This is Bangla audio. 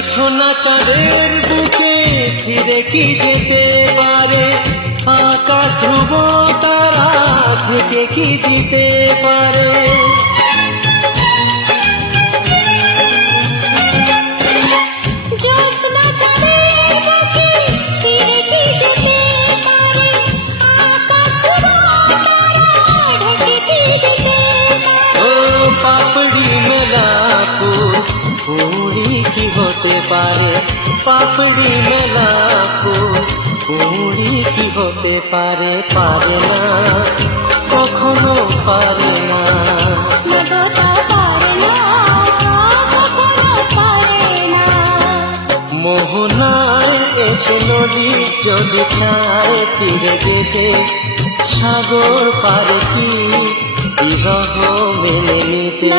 জোছনা চাঁদের বুকে ফিরে কি যেতে পারে, আকাশ ধ্রুব তারা থেকে কি দিতে পারে। পাপড়ি মেলা ফুল কি হতে পারে, পাপড়ি মেলা ফুল কি হতে পারে, পারে না কখনো পারে না। মোহনায় এসে নদী যদি চায় ফিরে যেতে, সাগর পারে কি বিরহ মেনে নিতে।